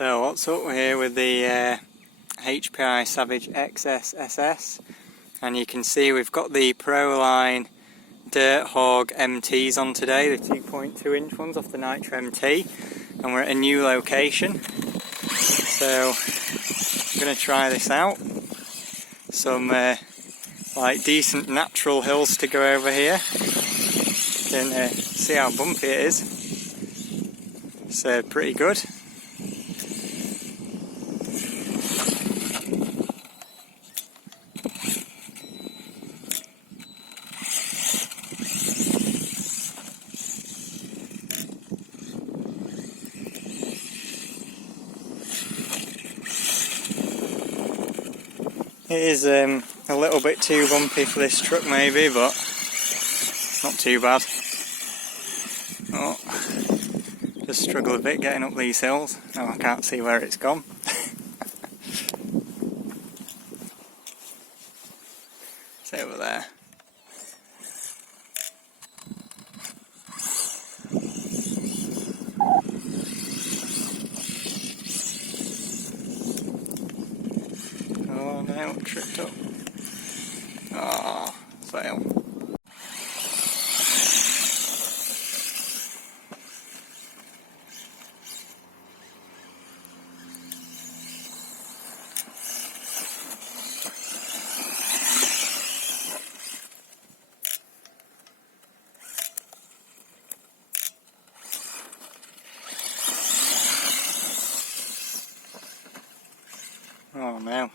So what's up, we're here with the HPI Savage XS SS, and you can see we've got the Proline Dirt Hog MTs on today, the 2.2 inch ones off the Nitro MT, and we're at a new location. So I'm going to try this out. Some like decent natural hills to go over here. You can see how bumpy it is. It's pretty good. It is a little bit too bumpy for this truck maybe, but not too bad. Oh, just struggle a bit getting up these hills. Oh, I can't see where it's gone. It's over there. Oh no, tripped up. Oh, fail. Oh no.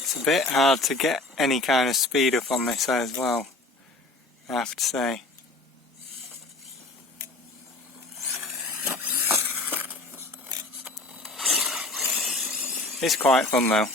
It's a bit hard to get any kind of speed up on this as well, I have to say. It's quite fun though.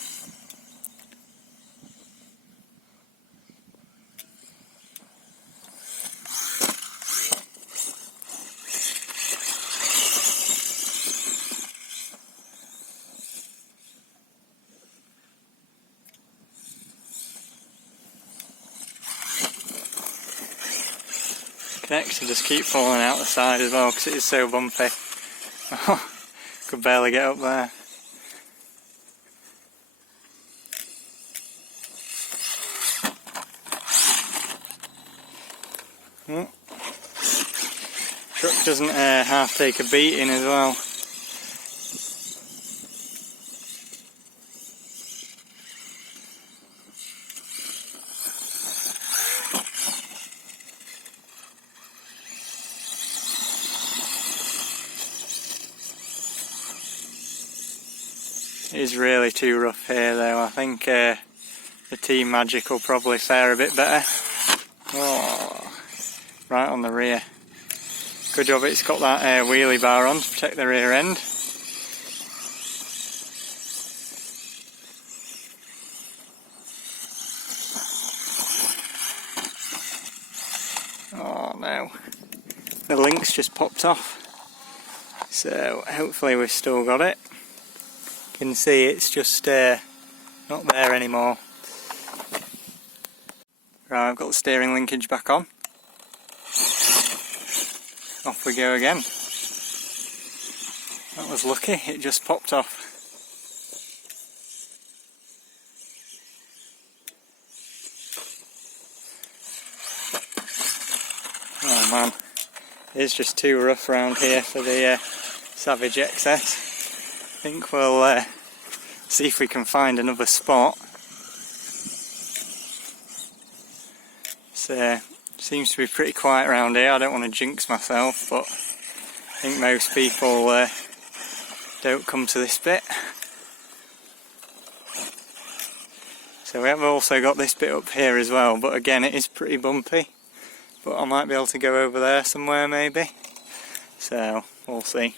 Connects just keep falling out the side as well because it is so bumpy. Could barely get up there. Oh. Truck doesn't half take a beating as well. It is really too rough here though. I think the Team Magic will probably fare a bit better. Oh, right on the rear. Good job it's got that wheelie bar on to protect the rear end. Oh no, the link's just popped off. So hopefully we've still got it. You can see it's just not there anymore. Right, I've got the steering linkage back on. Off we go again. That was lucky, it just popped off. Oh man, it's just too rough around here for the Savage XS. I think we'll see if we can find another spot. Seems to be pretty quiet around here. I don't want to jinx myself, but I think most people don't come to this bit. So we have also got this bit up here as well, but again it is pretty bumpy. But I might be able to go over there somewhere maybe. So we'll see.